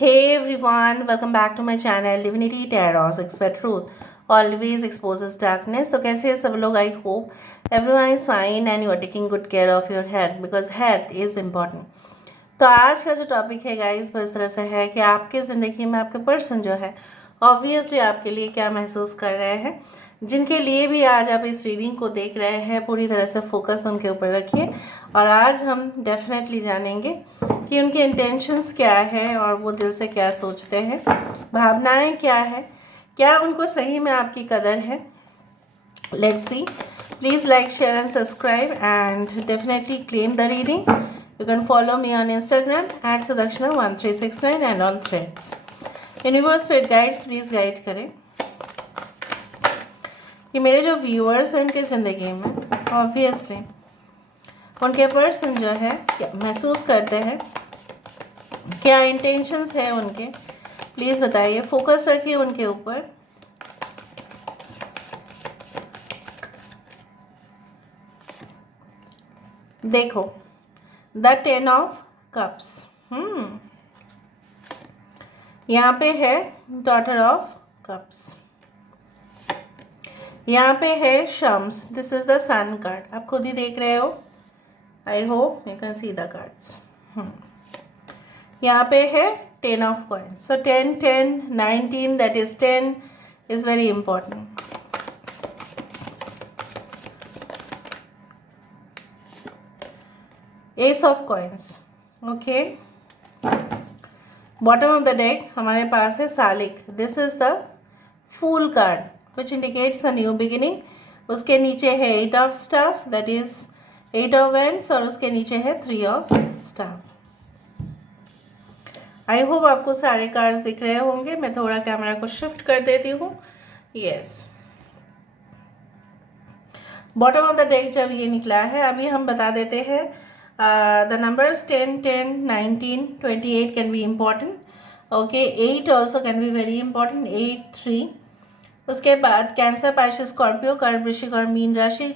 Hey everyone, welcome back to my channel Divinity Tarot Expert Truth always exposes darkness. तो कैसे हैं सब लोग? I hope everyone is fine and you are taking good care of your health because health is important. तो आज का जो topic है गाइस वो इस तरह से है कि आपके ज़िंदगी में आपके पर्सन जो है ऑब्वियसली आपके लिए क्या महसूस कर रहे हैं। जिनके लिए भी आज आप इस रीडिंग को देख रहे हैं पूरी तरह से फोकस उनके ऊपर रखिए और आज हम डेफिनेटली जानेंगे कि उनके इंटेंशंस क्या है और वो दिल से क्या सोचते हैं, भावनाएं क्या है, क्या उनको सही में आपकी कदर है। Let's see. Please like share and subscribe and definitely claim the reading. You can follow me on Instagram @Sudakshana1369 and on Threads. Universe spirit guides please guide करें कि मेरे जो व्यूअर्स हैं उनकी ज़िंदगी में ऑब्वियसली उनके पर्सन जो है क्या महसूस करते हैं, क्या इंटेंशंस है उनके, प्लीज़ बताइए। फोकस रखिए उनके ऊपर। देखो द 10 ऑफ कप्स यहाँ पे है डॉटर ऑफ कप्स, यहाँ पे है suns, this is the sun card, आप खुद ही देख रहे हो। I hope you can see the cards. यहाँ पे है 10 of coins, so 10 10 19 that is 10 is very important. Ace of coins, okay. Bottom of the deck हमारे पास है सालिक, this is the fool card which indicates a new beginning. उसके नीचे है 8 of staff that is 8 of wands और उसके नीचे है 3 ऑफ स्टाफ। आई होप आपको सारे कार्ड्स दिख रहे होंगे। मैं थोड़ा कैमरा को शिफ्ट कर देती हूँ। Yes, bottom of the deck जब ये निकला है, अभी हम बता देते हैं the numbers 10 10 19 28 can be important, okay, 8 also can be very important, 8 3। उसके बाद कैंसर, पाइसेस, स्कॉर्पियो, कर्क, वृश्चिक और मीन राशि,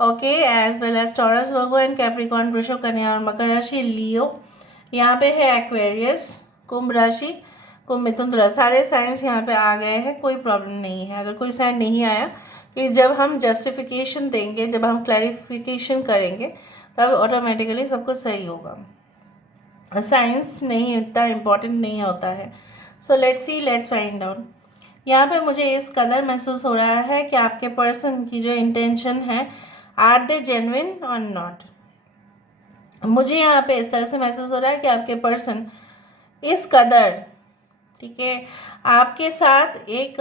okay, as well as Taurus, Virgo and Capricorn, वृषभ, कन्या और मकर राशि, लियो। यहाँ पे है एक्वेरियस, कुंभ राशि, कुंभ, मिथुन, तुला, सारे साइंस यहाँ पे आ गए हैं। कोई प्रॉब्लम नहीं है अगर कोई साइन नहीं आया, कि जब हम जस्टिफिकेशन देंगे, जब हम क्लैरिफिकेशन करेंगे तब ऑटोमेटिकली सब कुछ सही होगा। साइंस नहीं इतना इम्पॉर्टेंट नहीं होता है। So let's see, let's find out. यहाँ पे मुझे इस कदर महसूस हो रहा है कि आपके पर्सन की जो इंटेंशन है, आर दे जेन्युइन और नॉट। मुझे यहाँ पे इस तरह से महसूस हो रहा है कि आपके पर्सन इस कदर, ठीक है, आपके साथ एक,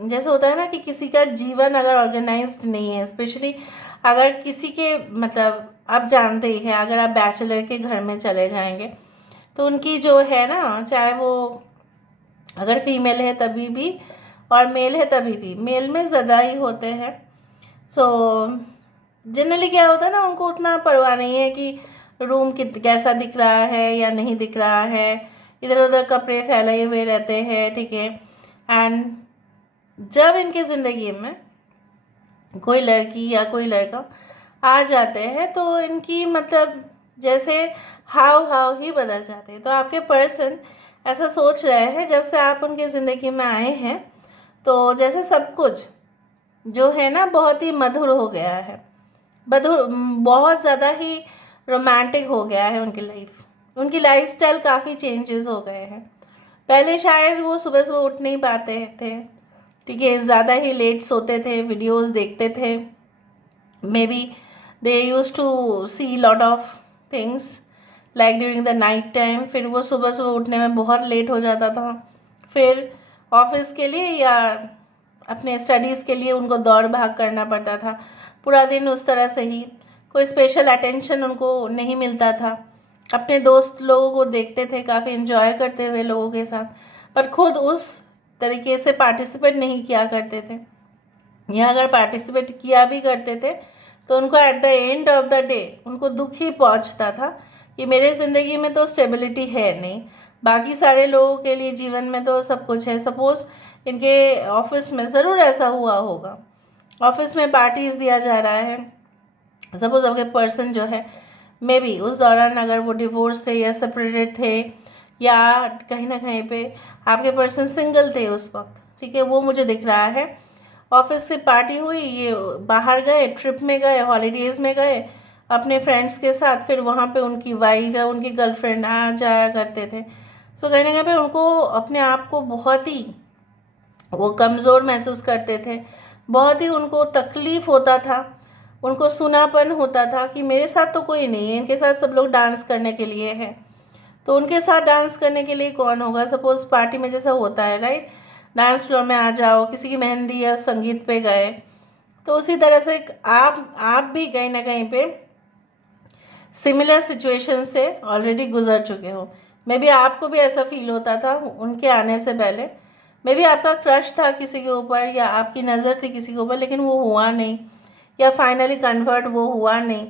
जैसे होता है ना कि किसी का जीवन अगर ऑर्गेनाइज्ड नहीं है, स्पेशली अगर किसी के, मतलब आप जानते ही हैं, अगर आप बैचलर के घर में चले जाएंगे तो उनकी जो है ना, चाहे वो अगर फीमेल है तभी भी और मेल है तभी भी, मेल में ज़्यादा ही होते हैं। सो जनरली क्या होता है ना, उनको उतना परवाह नहीं है कि रूम कैसा दिख रहा है या नहीं दिख रहा है, इधर उधर कपड़े फैलाए हुए रहते हैं, ठीक है। एंड जब इनके ज़िंदगी में कोई लड़की या कोई लड़का आ जाते हैं तो इनकी, मतलब जैसे हाव हाव ही बदल जाते हैं। तो आपके पर्सन ऐसा सोच रहे हैं जब से आप उनकी ज़िंदगी में आए हैं, तो जैसे सब कुछ जो है ना बहुत ही मधुर हो गया है, मधुर, बहुत ज़्यादा ही रोमांटिक हो गया है उनकी लाइफस्टाइल काफ़ी चेंजेस हो गए हैं। पहले शायद वो सुबह सुबह उठ नहीं पाते थे, ठीक है, ज़्यादा ही लेट सोते थे, वीडियोस देखते थे, may be they use to see lot of things like during the night time. फिर वो सुबह सुबह उठने में बहुत लेट हो जाता था, फिर ऑफिस के लिए या अपने स्टडीज़ के लिए उनको दौड़ भाग करना पड़ता था पूरा दिन, उस तरह से ही कोई स्पेशल अटेंशन उनको नहीं मिलता था। अपने दोस्त लोगों को देखते थे काफ़ी इन्जॉय करते हुए लोगों के साथ, पर खुद उस तरीके से पार्टिसिपेट नहीं किया करते थे, या अगर पार्टिसिपेट किया भी करते थे तो उनको at the end of the day उनको दुख ही पहुंचता था कि मेरे ज़िंदगी में तो स्टेबिलिटी है नहीं, बाकी सारे लोगों के लिए जीवन में तो सब कुछ है। सपोज़ इनके ऑफिस में ज़रूर ऐसा हुआ होगा, ऑफिस में पार्टीज़ दिया जा रहा है, सपोज़ आपके पर्सन जो है मे बी उस दौरान अगर वो डिवोर्स थे या सेपरेटेड थे या कहीं ना कहीं पे आपके पर्सन सिंगल थे उस वक्त, ठीक है, वो मुझे दिख रहा है। ऑफिस से पार्टी हुई, ये बाहर गए, ट्रिप में गए, हॉलीडेज़ में गए अपने फ्रेंड्स के साथ, फिर वहाँ पे उनकी वाइफ या उनकी गर्लफ्रेंड आ जाया करते थे। सो कहीं ना कहीं पे उनको अपने आप को बहुत ही वो कमज़ोर महसूस करते थे, बहुत ही उनको तकलीफ़ होता था, उनको सुनापन होता था कि मेरे साथ तो कोई नहीं है, इनके साथ सब लोग डांस करने के लिए है, तो उनके साथ डांस करने के लिए कौन होगा। सपोज़ पार्टी में जैसा होता है, राइट, डांस फ्लोर में आ जाओ, किसी की मेहंदी या संगीत पे गए, तो उसी तरह से आप भी कहीं ना कहीं पे सिमिलर सिचुएशन से ऑलरेडी गुजर चुके हो। मे बी आपको भी ऐसा फील होता था उनके आने से पहले, मे बी आपका क्रश था किसी के ऊपर या आपकी नज़र थी किसी के ऊपर, लेकिन वो हुआ नहीं, या फाइनली कन्वर्ट वो हुआ नहीं,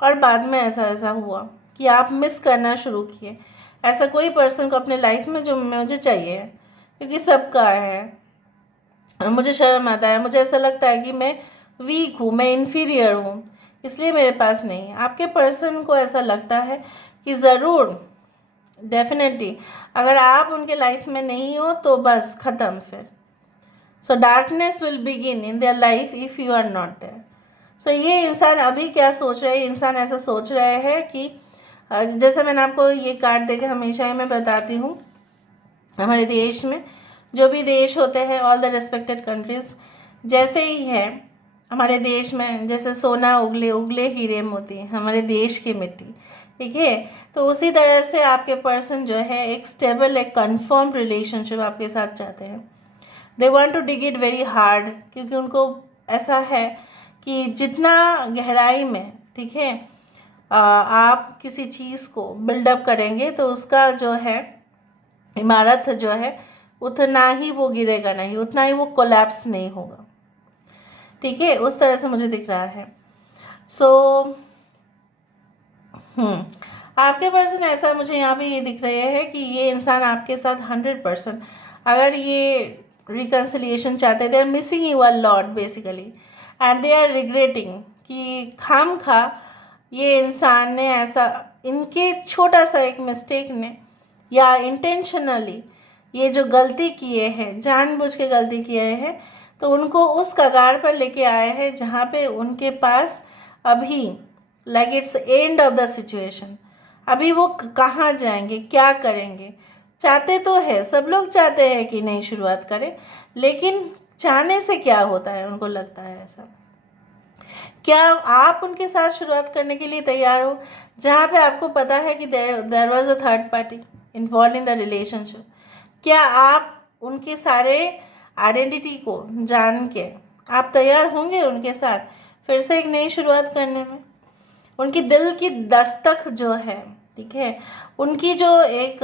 और बाद में ऐसा ऐसा हुआ कि आप मिस करना शुरू किए। ऐसा कोई पर्सन को अपने लाइफ में जो मुझे चाहिए, क्योंकि सबका है, और मुझे शर्म आता है, मुझे ऐसा लगता है कि मैं वीक हूँ, मैं इन्फीरियर हूँ, इसलिए मेरे पास नहीं है। आपके पर्सन को ऐसा लगता है कि ज़रूर, डेफिनेटली, अगर आप उनके लाइफ में नहीं हो तो बस ख़त्म फिर। So darkness will begin in their life if you are not there. So ये इंसान अभी क्या सोच रहे हैं, इंसान ऐसा सोच रहे हैं कि जैसे मैंने आपको ये कार्ड देके हमेशा ही मैं बताती हूँ, हमारे देश में जो भी देश होते हैं, ऑल द रेस्पेक्टेड कंट्रीज, जैसे ही है हमारे देश में, जैसे सोना उगले उगले हीरे मोती, हमारे देश की मिट्टी, ठीक है, तो उसी तरह से आपके पर्सन जो है एक स्टेबल, एक कंफर्म रिलेशनशिप आपके साथ चाहते हैं। They want to dig it very hard, क्योंकि उनको ऐसा है कि जितना गहराई में, ठीक है, आप किसी चीज़ को बिल्डअप करेंगे तो उसका जो है इमारत जो है उतना ही वो गिरेगा नहीं, उतना ही वो कोलैप्स नहीं होगा, ठीक है, उस तरह से मुझे दिख रहा है। सो आपके पर्सन ऐसा मुझे यहाँ पे ये दिख रहे हैं कि ये इंसान आपके साथ 100%, अगर ये रिकन्सिलिएशन चाहते, they are missing you a lot basically, and they are regretting कि खाम खा ये इंसान ने ऐसा, इनके छोटा सा एक मिस्टेक ने या इंटेंशनली ये जो गलती किए हैं, जानबूझ के गलती किए हैं, तो उनको उस कगार पर लेके आए हैं जहाँ पे उनके पास अभी like it's end of the situation, अभी वो कहाँ जाएंगे, क्या करेंगे। चाहते तो है, सब लोग चाहते हैं कि नई शुरुआत करें, लेकिन चाहने से क्या होता है, उनको लगता है ऐसा। क्या आप उनके साथ शुरुआत करने के लिए तैयार हो, जहाँ पे आपको पता है कि there was a third party involve in the relationship? क्या आप उनके सारे आइडेंटिटी को जान के आप तैयार होंगे उनके साथ फिर से एक नई शुरुआत करने में? उनकी दिल की दस्तक जो है, ठीक है, उनकी जो एक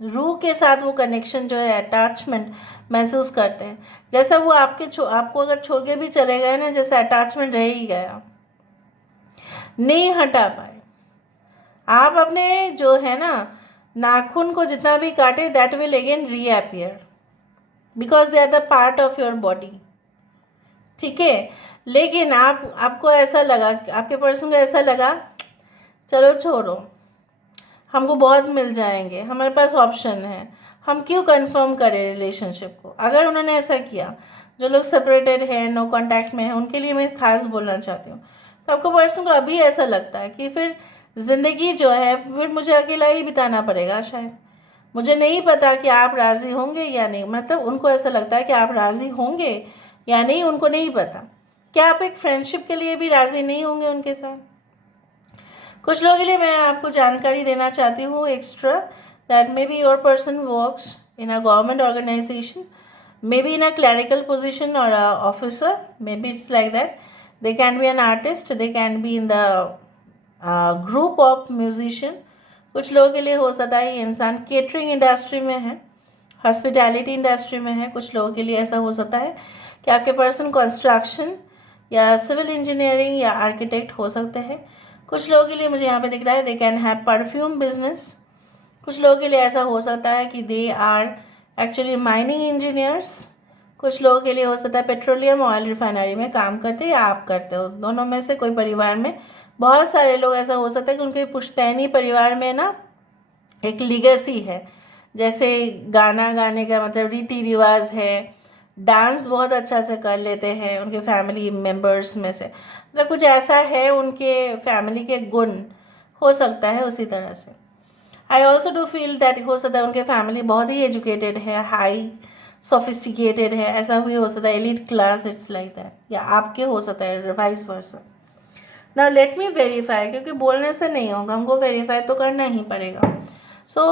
रूह के साथ वो कनेक्शन जो है, अटैचमेंट महसूस करते हैं, जैसा वो आपको अगर छोड़ के भी चले गए ना, जैसे अटैचमेंट रह ही गया, नहीं हटा पाए। आप अपने जो है ना नाखून को जितना भी काटे, that will again reappear, because they are the part of your body, ठीक है। लेकिन आपको ऐसा लगा, आपके पर्सन को ऐसा लगा, चलो छोड़ो, हमको बहुत मिल जाएंगे, हमारे पास ऑप्शन है, हम क्यों कंफर्म करें रिलेशनशिप को। अगर उन्होंने ऐसा किया, जो लोग सेपरेटेड है, नो कांटेक्ट में है, उनके लिए मैं खास बोलना चाहती हूँ, तो आपको पर्सन को अभी ऐसा लगता है कि फिर ज़िंदगी जो है फिर मुझे अकेला ही बिताना पड़ेगा शायद, मुझे नहीं पता कि आप राज़ी होंगे या नहीं, मतलब उनको ऐसा लगता है कि आप राज़ी होंगे या नहीं, उनको नहीं पता। क्या आप एक फ्रेंडशिप के लिए भी राज़ी नहीं होंगे उनके साथ? कुछ लोगों के लिए मैं आपको जानकारी देना चाहती हूँ extra, that may be your person works in a government organization, may be in a clerical position or a officer, maybe it's like that. They can be an artist, they can be in the group of musician. कुछ लोगों के लिए हो सकता है ये इंसान catering industry में है, हॉस्पिटैलिटी इंडस्ट्री में है। कुछ लोगों के लिए ऐसा हो सकता है कि आपके पर्सन कंस्ट्रक्शन या सिविल इंजीनियरिंग या आर्किटेक्ट हो सकते हैं। कुछ लोगों के लिए मुझे यहाँ पे दिख रहा है they can have perfume business. कुछ लोगों के लिए ऐसा हो सकता है कि they are actually mining engineers. कुछ लोगों के लिए हो सकता है पेट्रोलियम ऑयल रिफाइनरी में काम करते या आप करते हो, दोनों में से कोई परिवार में। बहुत सारे लोग ऐसा हो सकता है कि उनके पुश्तैनी परिवार में ना एक लीगेसी है, जैसे गाना गाने का मतलब रीति रिवाज है, डांस बहुत अच्छा से कर लेते हैं उनके फैमिली मेम्बर्स में से, मतलब कुछ ऐसा है उनके फैमिली के गुण, हो सकता है उसी तरह से। I also do feel that हो सकता है उनके फैमिली बहुत ही एजुकेटेड है, हाई सोफिस्टिकेटेड है, ऐसा भी हो सकता है, elite class, it's like that, या आपके हो सकता है vice versa. Now let me verify, क्योंकि बोलने से नहीं होगा, हमको वेरीफाई तो करना ही पड़ेगा। सो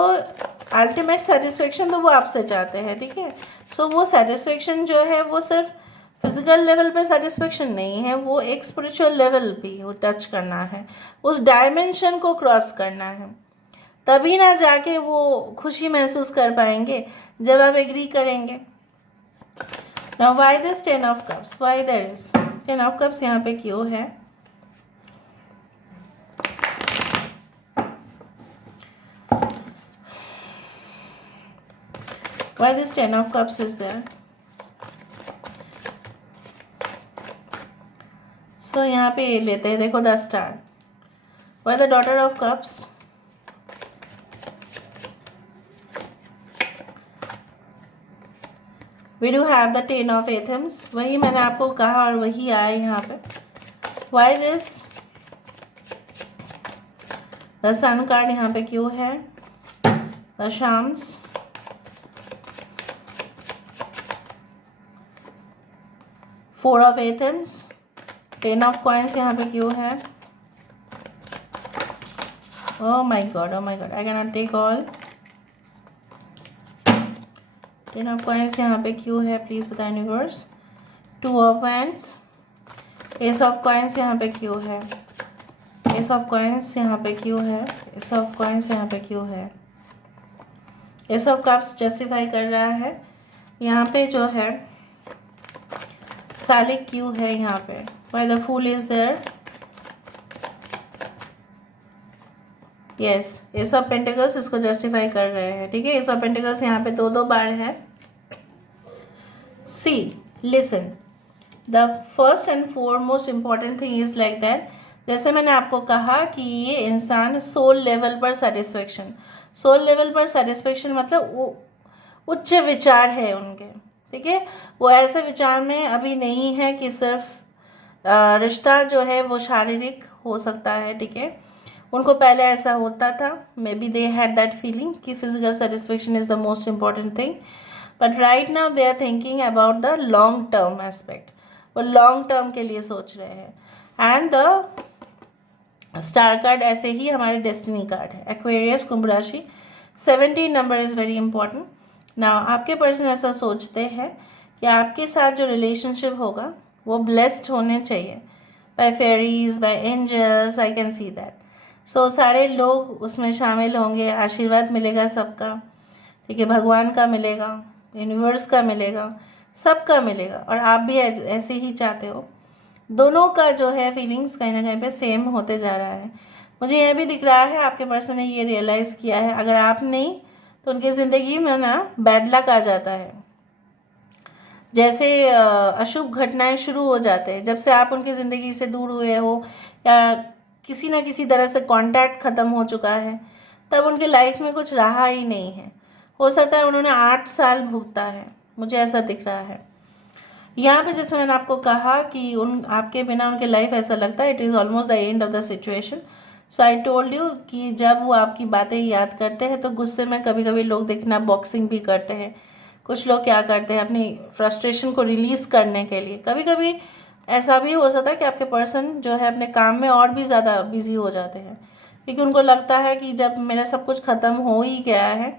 अल्टीमेट सेटिस्फेक्शन तो वो आपसे चाहते हैं, ठीक है। सो वो सेटिस्फेक्शन जो है वो सिर्फ फिजिकल लेवल पे सेटिस्फेक्शन नहीं है, वो एक स्पिरिचुअल लेवल भी वो टच करना है, उस डायमेंशन को क्रॉस करना है, तभी ना जाके वो खुशी महसूस कर पाएंगे जब आप एग्री करेंगे। Now why this 10 of cups, why there is 10 of cups यहाँ पे क्यों है? Why this 10 of cups is there? So यहाँ पे ये लेते हैं, देखो the star. Why the daughter of cups? We do have the 10 of anthems, वही मैंने आपको कहा और वही आया यहाँ पे। Why this? The sun card यहाँ पे क्यों है? The shams, फोर ऑफ एथम्स, 10 ऑफ कॉइन्स यहाँ पे क्यों है? Oh my god, I cannot take all। 10 of coins यहाँ पे क्यों है, प्लीज बताएं universe. 2 of wands, S of coins यहाँ पे क्यों है? एस ऑफ कॉइन्स यहाँ पे क्यों है? एस ऑफ कॉइन्स यहाँ पे क्यों है? एस ऑफ कप्स जस्टिफाई कर रहा है यहाँ पे जो है सालिक क्यों है यहाँ पे? Why the fool is there? Yes, S of pentacles इसको जस्टिफाई कर रहे हैं, ठीक है। एस ऑफ पेंटिकल्स यहाँ पे दो बार है। See listen, the first and foremost important thing is like that, जैसे मैंने आपको कहा कि ये इंसान सोल लेवल पर सेटिस्फेक्शन, सोल लेवल पर सेटिस्फेक्शन मतलब उच्च विचार है उनके, ठीक है। वो ऐसे विचार में अभी नहीं है कि सिर्फ रिश्ता जो है वो शारीरिक हो सकता है, ठीक है। उनको पहले ऐसा होता था, may B they had that feeling कि physical satisfaction is the most important thing, but right now they are thinking about the long term aspect, वो लॉन्ग टर्म के लिए सोच रहे हैं। एंड द स्टार कार्ड ऐसे ही हमारे डेस्टिनी कार्ड है, एक्वेरियस, कुंभ राशि, 17 नंबर इज़ वेरी इंपॉर्टेंट। ना आपके पर्सन ऐसा सोचते हैं कि आपके साथ जो रिलेशनशिप होगा वो ब्लेस्ड होने चाहिए, by fairies, by angels, I can see that. So सारे लोग उसमें शामिल होंगे, आशीर्वाद मिलेगा सबका, ठीक है, भगवान का मिलेगा, यूनिवर्स का मिलेगा, सबका मिलेगा, और आप भी ऐसे ही चाहते हो। दोनों का जो है फीलिंग्स कहीं ना कहीं पे सेम होते जा रहा है। मुझे यह भी दिख रहा है आपके पर्सन ने ये रियलाइज़ किया है, अगर आप नहीं तो उनकी ज़िंदगी में ना बैड लक आ जाता है, जैसे अशुभ घटनाएं शुरू हो जाते हैं जब से आप उनकी ज़िंदगी से दूर हुए हो, या किसी ना किसी तरह से कांटेक्ट ख़त्म हो चुका है, तब उनकी लाइफ में कुछ रहा ही नहीं है। हो सकता है उन्होंने 8 साल भुगता है, मुझे ऐसा दिख रहा है यहाँ पे। जैसे मैंने आपको कहा कि उन आपके बिना उनके लाइफ ऐसा लगता है it is almost the end of the situation. So I told you कि जब वो आपकी बातें याद करते हैं तो गुस्से में कभी कभी लोग देखना बॉक्सिंग भी करते हैं, कुछ लोग क्या करते हैं अपनी फ्रस्ट्रेशन को रिलीज़ करने के लिए। कभी कभी ऐसा भी हो सकता है कि आपके पर्सन जो है अपने काम में और भी ज़्यादा बिजी हो जाते हैं, क्योंकि उनको लगता है कि जब मेरा सब कुछ ख़त्म हो ही गया है,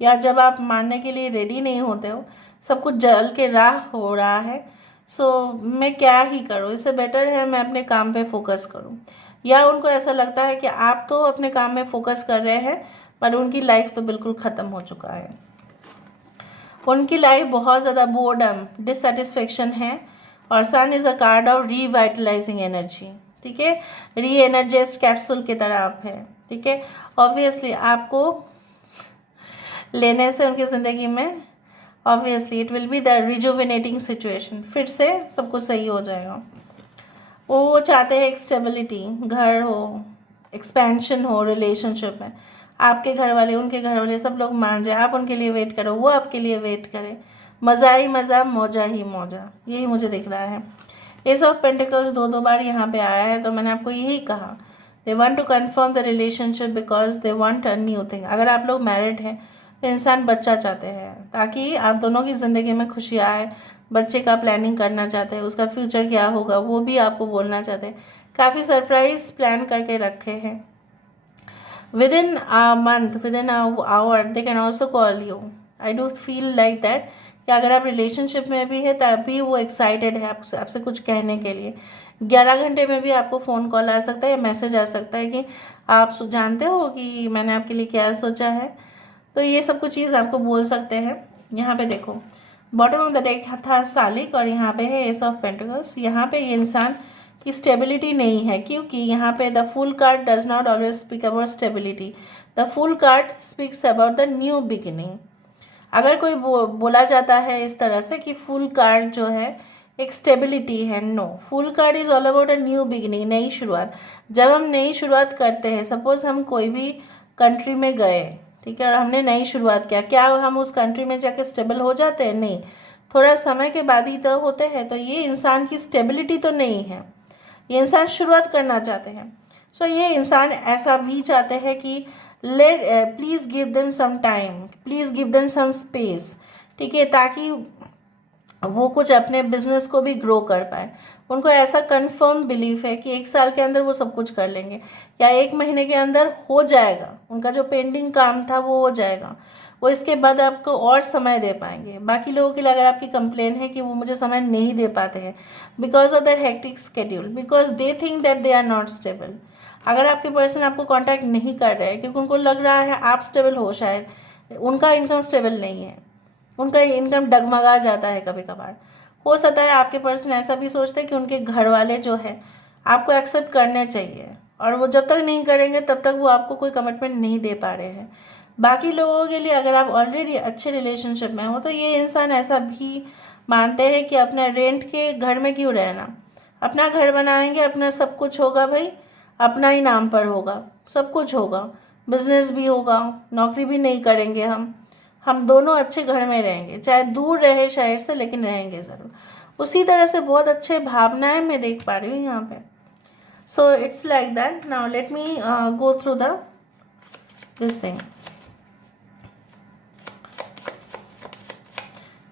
या जब आप मानने के लिए रेडी नहीं होते हो, सब कुछ जल के राख हो रहा है, सो मैं क्या ही करूँ, इससे बेटर है मैं अपने काम पे फोकस करूँ। या उनको ऐसा लगता है कि आप तो अपने काम में फोकस कर रहे हैं, पर उनकी लाइफ तो बिल्कुल ख़त्म हो चुका है। उनकी लाइफ बहुत ज़्यादा बोर्डम, डिससेटिस्फेक्शन है, और sun is a card of revitalizing energy, ठीक है, री एनर्जाइज्ड कैप्सूल की तरह आप है, ठीक है। ऑब्वियसली आपको लेने से उनकी ज़िंदगी में obviously it will be the rejuvenating situation, फिर से सब कुछ सही हो जाएगा। वो चाहते हैं एक स्टेबिलिटी, घर हो, एक्सपेंशन हो रिलेशनशिप में, आपके घर वाले, उनके घर वाले सब लोग मान जाए, आप उनके लिए वेट करो, वो आपके लिए वेट करें, मज़ा ही मज़ा, मौजा ही मौजा, यही मुझे दिख रहा है। एस ऑफ पेंटिकल्स दो बार यहाँ पे आया है, तो मैंने आपको यही कहा, they want to confirm the relationship because they want a new thing. अगर आप लोग मैरिड हैं तो इंसान बच्चा चाहते हैं ताकि आप दोनों की ज़िंदगी में खुशी आए, बच्चे का प्लानिंग करना चाहते हैं, उसका फ्यूचर क्या होगा वो भी आपको बोलना चाहते हैं, काफ़ी सरप्राइज प्लान करके रखे हैं। within a month, within a hour, they can also call you. I do feel like that कि अगर आप रिलेशनशिप में भी है तभी वो एक्साइटेड है आपसे कुछ कहने के लिए। 11 घंटे में भी आपको फ़ोन कॉल आ सकता है या मैसेज आ सकता है कि आप जानते हो कि मैंने आपके लिए क्या सोचा है। तो ये सब कुछ चीज़ आपको बोल सकते हैं। यहाँ पे देखो, बॉटम ऑफ द डेक था सालिक और यहाँ पे है एस ऑफ पेंटिकल्स। यहाँ पे ये इंसान की स्टेबिलिटी नहीं है, क्योंकि यहाँ पे the full card does not always speak about stability, the full card speaks about the new beginning. अगर कोई बोला जाता है इस तरह से कि फुल कार्ड जो है एक स्टेबिलिटी है, no, fool card is all about a new beginning, नई शुरुआत। जब हम नई शुरुआत करते हैं, सपोज हम कोई भी कंट्री में गए, ठीक है, और हमने नई शुरुआत किया, क्या हम उस कंट्री में जाके स्टेबल हो जाते हैं? नहीं, थोड़ा समय के बाद ही तो होते हैं। तो ये इंसान की स्टेबिलिटी तो नहीं है, ये इंसान शुरुआत करना चाहते हैं। सो ये इंसान ऐसा भी चाहते हैं कि let please give them some time, please give them some space, ठीक है, ताकि वो कुछ अपने बिजनेस को भी ग्रो कर पाए। उनको ऐसा कंफर्म बिलीफ है कि 1 साल के अंदर वो सब कुछ कर लेंगे या 1 महीने के अंदर हो जाएगा, उनका जो पेंडिंग काम था वो हो जाएगा। वो इसके बाद आपको और समय दे पाएंगे। बाकी लोगों के लिए अगर आपकी कंप्लेन है कि वो मुझे समय नहीं दे पाते हैं because of that hectic schedule, because they think that they are not stable. अगर आपके पर्सन आपको कांटेक्ट नहीं कर रहे हैं क्योंकि उनको लग रहा है आप स्टेबल हो, शायद उनका इनकम स्टेबल नहीं है, उनका इनकम डगमगा जाता है कभी कभार। हो सकता है आपके पर्सन ऐसा भी सोचते हैं कि उनके घर वाले जो है आपको एक्सेप्ट करने चाहिए, और वो जब तक नहीं करेंगे तब तक वो आपको कोई कमिटमेंट नहीं दे पा रहे हैं। बाकी लोगों के लिए अगर आप ऑलरेडी अच्छे रिलेशनशिप में हो तो ये इंसान ऐसा भी मानते हैं कि अपना रेंट के घर में क्यों रहना, अपना घर बनाएंगे, अपना सब कुछ होगा भाई, अपना ही नाम पर होगा, सब कुछ होगा, बिजनेस भी होगा, नौकरी भी नहीं करेंगे, हम दोनों अच्छे घर में रहेंगे, चाहे दूर रहे शहर से, लेकिन रहेंगे ज़रूर। उसी तरह से बहुत अच्छे भावनाएं मैं देख पा रही हूँ यहाँ पे। So it's like that. Now let me go through the this thing,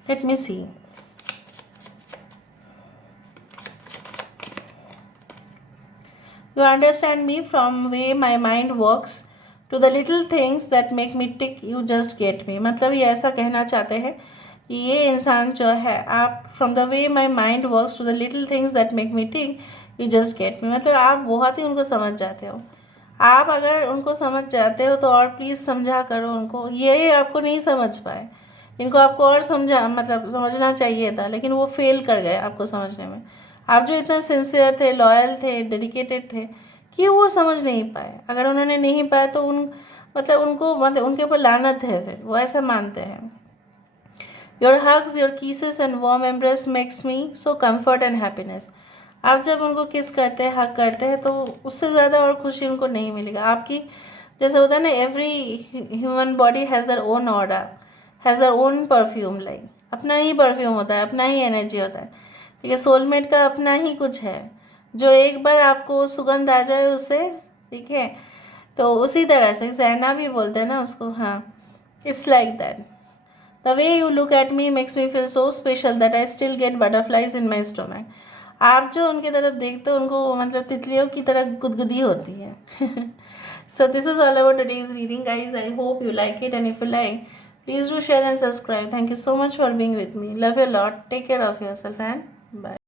let me see. You understand me from way my mind works to the little things that make me tick, you just get me। मतलब ये ऐसा कहना चाहते हैं कि ये इंसान जो है, आप from the way my mind works to the little things that make me tick, you just get me, मतलब आप बहुत ही उनको समझ जाते हो। आप अगर उनको समझ जाते हो तो और प्लीज़ समझा करो उनको, ये आपको नहीं समझ पाए, इनको आपको और समझना चाहिए था, लेकिन वो फेल कर गए आपको समझने में। आप जो इतना सिंसियर थे, लॉयल थे, डेडिकेटेड थे, कि वो समझ नहीं पाए। अगर उन्होंने नहीं पाया तो उनके ऊपर लानत है, फिर वो ऐसा मानते हैं। Your hugs, your kisses and warm embrace makes me so comfort and happiness. आप जब उनको किस करते हैं, हग करते हैं, तो उससे ज़्यादा और खुशी उनको नहीं मिलेगा। आपकी जैसे होता है ना, every human body has their own aura, has their own perfume, like अपना ही परफ्यूम होता है, अपना ही एनर्जी होता है, ठीक है। सोलमेट का अपना ही कुछ है, जो एक बार आपको सुगंध आ जाए उससे, ठीक है। तो उसी तरह से सहना भी बोलते हैं ना उसको, हाँ, it's like that. The way you look at me makes me feel so special that I still get butterflies in my stomach. आप जो उनकी तरफ देखते हो उनको मतलब तितलियों की तरह गुदगुदी होती है। So this is all about today's reading, guys. I hope you like it, and if you like, please do share and subscribe. Thank you so much for being with me. Love you a lot. Take care of yourself, and bye.